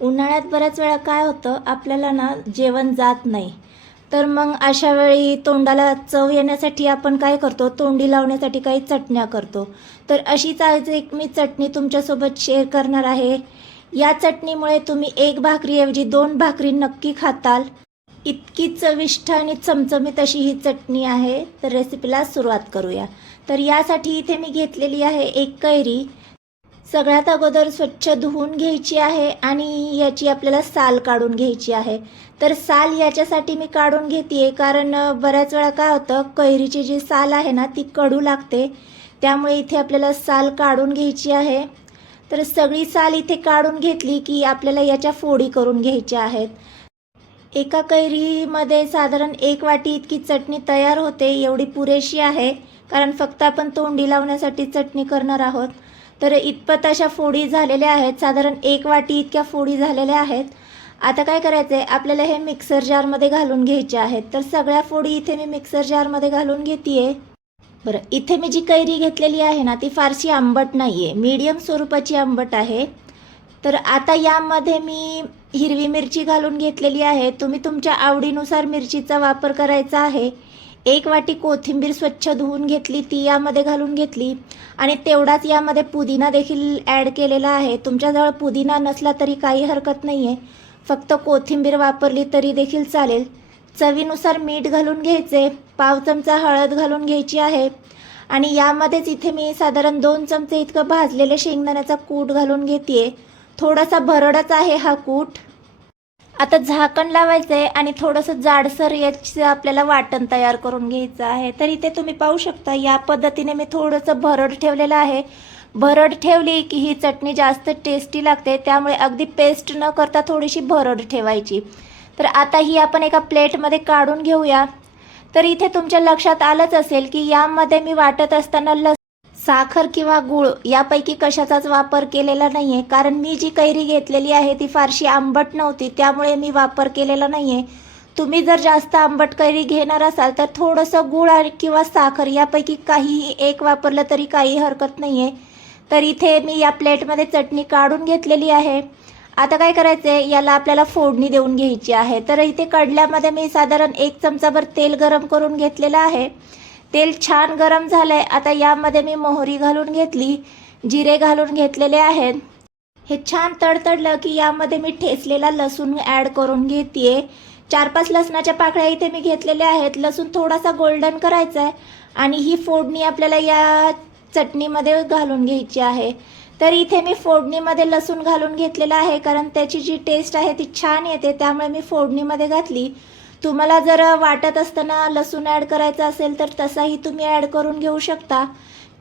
उन्हाळ्यात बऱ्याच वेळा काय होतं आपल्याला ना जेवण जात नाही. तर मग अशा वेळी तोंडाला चव येण्यासाठी आपण काय करतो तोंडी लावण्यासाठी काही चटण्या करतो. तर अशीच आज एक मी चटणी तुमच्यासोबत शेअर करणार आहे. या चटणीमुळे तुम्ही एक भाकरीऐवजी दोन भाकरी नक्की खाताल. इतकी चविष्ट आणि चमचमीत अशी ही चटणी आहे. तर रेसिपीला सुरुवात करूया. तर यासाठी इथे मी घेतलेली आहे एक कैरी. सगळ्यात अगोदर स्वच्छ धुवून घ्यायची आहे आणि याची आपल्याला साल काढून घ्यायची आहे. तर साल याच्यासाठी मी काढून घेते कारण बऱ्याच वेळा काय होतं कैरीची जी साल आहे ना ती कडू लागते. त्यामुळे इथे आपल्याला साल काढून घ्यायची आहे. तर सगळी साल इथे काढून घेतली की आपल्याला याच्या फोडी करून घ्यायच्या आहेत. एका कैरीमध्ये साधारण एक वाटी इतकी चटणी तयार होते एवढी पुरेशी आहे. कारण फक्त आपण तोंडी लावण्यासाठी चटणी करणार आहोत. तर इतपत अशा फोडी झालेल्या आहेत. साधारण एक वाटी इतक्या फोडी झालेल्या आहेत. आता काय करायचं आहे आपल्याला हे मिक्सर जारमध्ये घालून घ्यायचे आहेत. तर सगळ्या फोडी इथे मी मिक्सर जारमध्ये घालून घेते बरं इथे मी जी कैरी घेतलेली आहे ना ती फारशी आंबट नाही आहे मीडियम स्वरूपाची आंबट आहे. तर आता यामध्ये मी हिरवी मिरची घालून घेतलेली आहे. तुम्ही तुमच्या आवडीनुसार मिरचीचा वापर करायचा आहे. एक वाटी कोथिंबीर स्वच्छ धुवून घेतली ती यामध्ये घालून घेतली आणि तेवढाच यामध्ये पुदिना देखील ॲड केलेला आहे. तुमच्याजवळ पुदिना नसला तरी काही हरकत नाही आहे फक्त कोथिंबीर वापरली तरी देखील चालेल. चवीनुसार मीठ घालून घ्यायचे पाव चमचा हळद घालून घ्यायची आहे आणि यामध्येच इथे मी साधारण दोन चमचे इतकं भाजलेले शेंगदाण्याचा कूट घालून घेते थोडासा भरडच आहे हा कूट. आता झाकण लावायचं आहे आणि थोडंसं जाडसर याचं आपल्याला वाटण तयार करून घ्यायचं आहे. तर इथे तुम्ही पाहू शकता या पद्धतीने मी थोडंसं भरड ठेवलेलं आहे. भरड ठेवली की ही चटणी जास्त टेस्टी लागते त्यामुळे अगदी पेस्ट न करता थोडीशी भरड ठेवायची. तर आता ही आपण एका प्लेटमध्ये काढून घेऊया. तर इथे तुमच्या लक्षात आलंच असेल की यामध्ये मी वाटत असताना लस साखर किंवा गूळ यापैकी कशाचाच वापर केलेला नाही आहे कारण मी जी कैरी घेतलेली आहे ती फारशी आंबट नव्हती. त्यामुळे मी वापर केलेला नाही आहे तुम्ही जर जास्त आंबट कैरी घेणार असाल तर थोडंसं गूळ आणि किंवा साखर यापैकी काहीही एक वापरलं तरी काही हरकत नाही आहे तर इथे मी या प्लेटमध्ये चटणी काढून घेतलेली आहे. आता काय करायचं आहे याला आपल्याला फोडणी देऊन घ्यायची आहे. तर इथे कडल्यामध्ये मी साधारण एक चमचाभर तेल गरम करून घेतलेलं आहे. तेल छान गरम झालं आहे आता यामध्ये मी मोहरी घालून घेतली जिरे घालून घेतलेले आहेत. हे छान तडतडलं की यामध्ये मी ठेचलेला लसूण ॲड करून घेते चार पाच लसणाच्या पाकळ्या इथे मी घेतलेल्या आहेत. लसूण थोडासा गोल्डन करायचा आहे आणि ही फोडणी आपल्याला या चटणीमध्ये घालून घ्यायची आहे. तर इथे मी फोडणीमध्ये लसूण घालून घेतलेला आहे कारण त्याची जी टेस्ट आहे ती छान येते त्यामुळे मी फोडणीमध्ये घातली. तुम्हाला जर वाटत असताना लसूण ॲड करायचा असेल तर तसाही तुम्ही ॲड करून घेऊ शकता.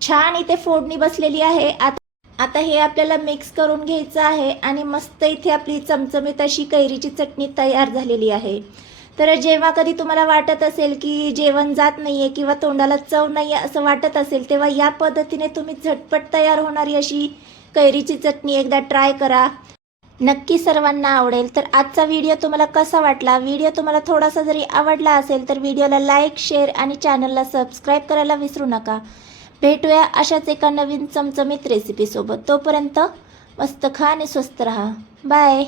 छान इथे फोडणी बसलेली आहे. आता आता हे आपल्याला मिक्स करून घ्यायचं आहे आणि मस्त इथे आपली चमचमीत अशी कैरीची चटणी तयार झालेली आहे. तर जेव्हा कधी तुम्हाला वाटत असेल की जेवण जात नाही आहे किंवा तोंडाला चव नाही आहे असं वाटत असेल तेव्हा या पद्धतीने तुम्ही झटपट तयार होणारी अशी कैरीची चटणी एकदा ट्राय करा. नक्की सर्वांना आवडेल. तर आजचा व्हिडिओ तुम्हाला कसा वाटला? व्हिडिओ तुम्हाला थोडासा जरी आवडला असेल तर व्हिडिओला लाईक शेअर आणि चॅनलला सबस्क्राईब करायला विसरू नका. भेटूया अशाच एका नवीन चमचमीत रेसिपीसोबत तोपर्यंत मस्त खा आणि स्वस्त रहा. बाय